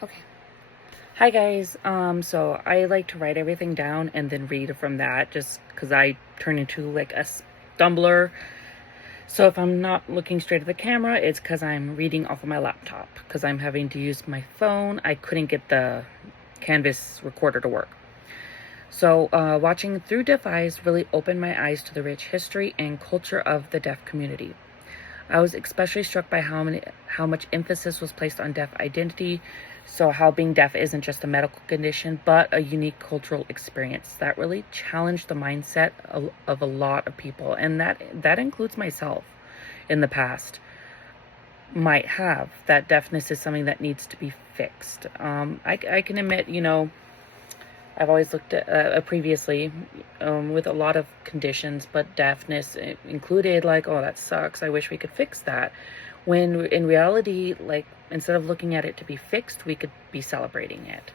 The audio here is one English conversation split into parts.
Okay. Hi guys. So I like to write everything down and then read from that just because I turn into like a stumbler. So if I'm not looking straight at the camera, it's because I'm reading off of my laptop because I'm having to use my phone. I couldn't get the Canvas recorder to work. So watching through Deaf Eyes really opened my eyes to the rich history and culture of the deaf community. I was especially struck by how much emphasis was placed on deaf identity. So how being deaf isn't just a medical condition, but a unique cultural experience that really challenged the mindset of a lot of people, and that includes myself. In the past, might have that deafness is something that needs to be fixed. I can admit, I've always looked at previously with a lot of conditions, but deafness included, like, oh, that sucks. I wish we could fix that. When in reality, like, instead of looking at it to be fixed, we could be celebrating it.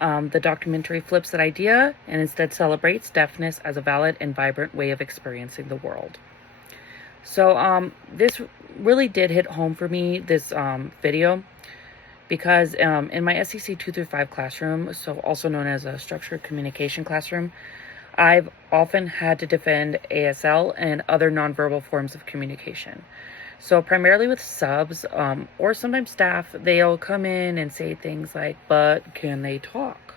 The documentary flips that idea and instead celebrates deafness as a valid and vibrant way of experiencing the world. So this really did hit home for me, this video, because in my SEC 2 through 5 classroom, so also known as a structured communication classroom, I've often had to defend ASL and other nonverbal forms of communication. So primarily with subs or sometimes staff, they'll come in and say things like, but can they talk?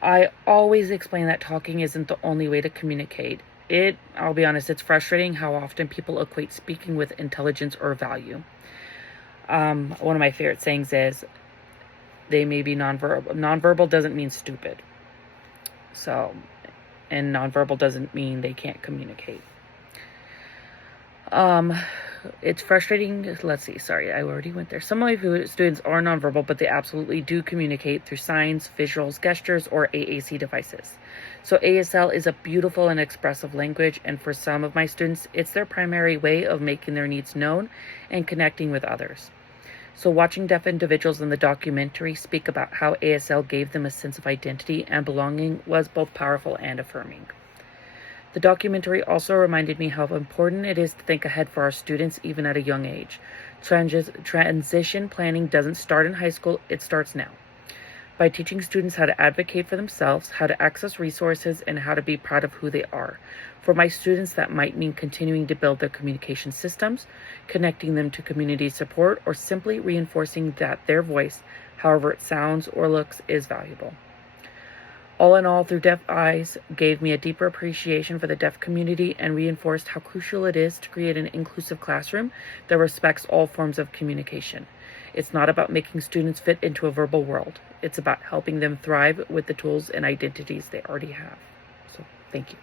I always explain that talking isn't the only way to communicate. I'll be honest, it's frustrating how often people equate speaking with intelligence or value. One of my favorite sayings is, they may be nonverbal. Nonverbal doesn't mean stupid. So, and nonverbal doesn't mean they can't communicate. It's frustrating. Let's see. Sorry, I already went there. Some of my students are nonverbal, but they absolutely do communicate through signs, visuals, gestures, or AAC devices. So ASL is a beautiful and expressive language, and for some of my students, it's their primary way of making their needs known and connecting with others. So watching deaf individuals in the documentary speak about how ASL gave them a sense of identity and belonging was both powerful and affirming. The documentary also reminded me how important it is to think ahead for our students even at a young age. Transition planning doesn't start in high school, it starts now. By teaching students how to advocate for themselves, how to access resources, and how to be proud of who they are. For my students, that might mean continuing to build their communication systems, connecting them to community support, or simply reinforcing that their voice, however it sounds or looks, is valuable. All in all, Through Deaf Eyes gave me a deeper appreciation for the deaf community and reinforced how crucial it is to create an inclusive classroom that respects all forms of communication. It's not about making students fit into a verbal world. It's about helping them thrive with the tools and identities they already have. So, thank you.